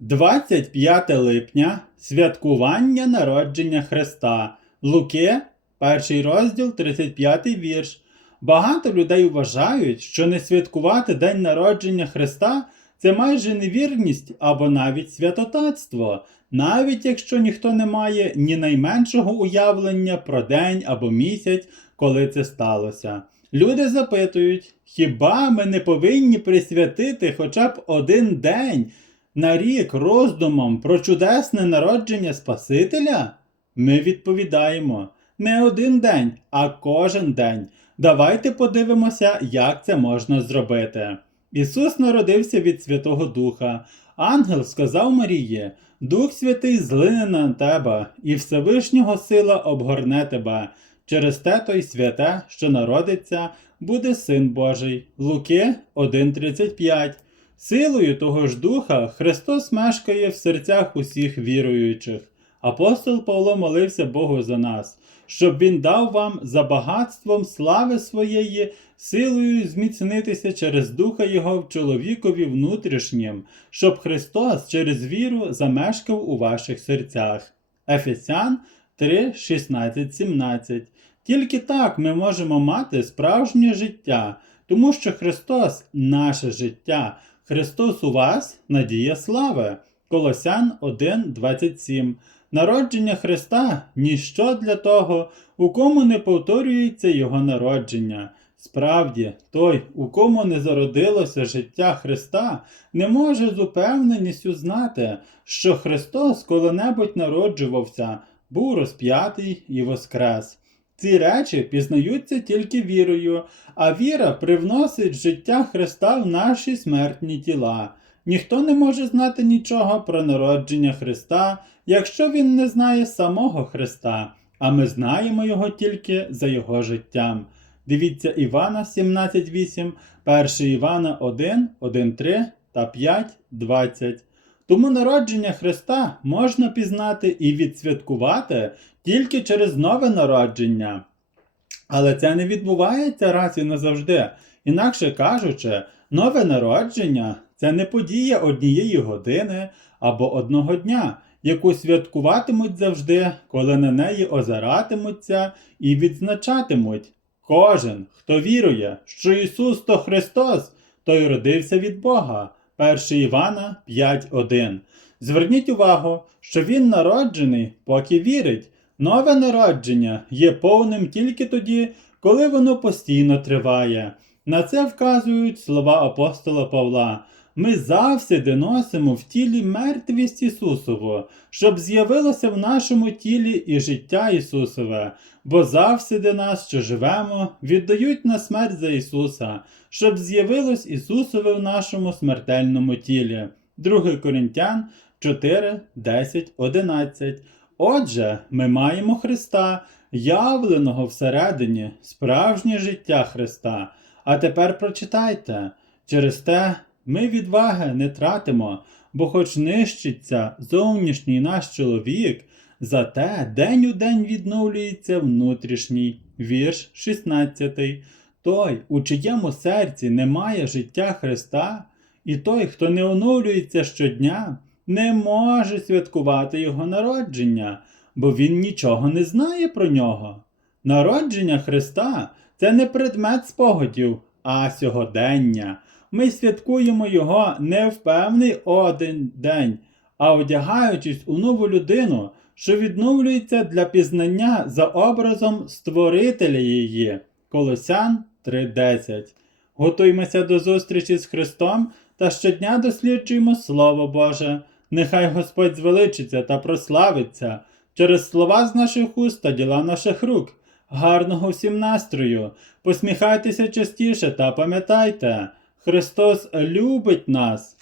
25 липня святкування народження Христа. Луки, перший розділ, 35 вірш. Багато людей вважають, що не святкувати День народження Христа це майже невірність або навіть святотатство, навіть якщо ніхто не має ні найменшого уявлення про день або місяць, коли це сталося. Люди запитують, хіба ми не повинні присвятити хоча б один день на рік роздумом про чудесне народження Спасителя? Ми відповідаємо не один день, а кожен день. Давайте подивимося, як це можна зробити. Ісус народився від Святого Духа. Ангел сказав Марії: Дух Святий злине на тебе, і Всевишнього сила обгорне тебе. Через те той святе, що народиться, буде Син Божий. Луки 1.35. Силою того ж Духа Христос мешкає в серцях усіх віруючих. Апостол Павло молився Богу за нас, щоб Він дав вам за багатством слави своєї силою зміцнитися через Духа Його в чоловікові внутрішнім, щоб Христос через віру замешкав у ваших серцях. Ефесян 3, 16, 17. Тільки так ми можемо мати справжнє життя, тому що Христос наше життя, Христос у вас надія слави. Колосян 1, 27. Народження Христа ніщо для того, у кому не повторюється Його народження. Справді, той, у кому не зародилося життя Христа, не може з упевненістю знати, що Христос коли-небудь народжувався, був розп'ятий і воскрес. Ці речі пізнаються тільки вірою, а віра привносить життя Христа в наші смертні тіла. Ніхто не може знати нічого про народження Христа, якщо він не знає самого Христа, а ми знаємо його тільки за його життям. Дивіться Івана 17.8, 1 Івана 1, 1.3 та 5, 20. Тому народження Христа можна пізнати і відсвяткувати тільки через нове народження. Але це не відбувається раз і назавжди. Інакше кажучи, нове народження це не подія однієї години або одного дня, яку святкуватимуть завжди, коли на неї озиратимуться і відзначатимуть. Кожен, хто вірує, що Ісус то Христос, той родився від Бога. 1 Івана 5.1. Зверніть увагу, що Він народжений, поки вірить. Нове народження є повним тільки тоді, коли воно постійно триває. На це вказують слова апостола Павла. Ми завсіди носимо в тілі мертвість Ісусову, щоб з'явилося в нашому тілі і життя Ісусове, бо завсіди нас, що живемо, віддають на смерть за Ісуса, щоб з'явилось Ісусове в нашому смертельному тілі. 2 Коринтян 4, 10, 11. Отже, ми маємо Христа, явленого всередині, справжнє життя Христа. А тепер прочитайте. Через те ми відваги не тратимо, бо хоч нищиться зовнішній наш чоловік, зате день у день відновлюється внутрішній. Вірш 16. Той, у чиєму серці немає життя Христа, і той, хто не оновлюється щодня, не може святкувати Його народження, бо він нічого не знає про нього. Народження Христа це не предмет спогадів, а сьогодення. Ми святкуємо його не в певний один день, а одягаючись у нову людину, що відновлюється для пізнання за образом Створителя її. Колосян 3.10. Готуймося до зустрічі з Христом та щодня досліджуємо Слово Боже. Нехай Господь звеличиться та прославиться через слова з наших уст та діла наших рук. Гарного всім настрою! Посміхайтеся частіше та пам'ятайте, Христос любить нас.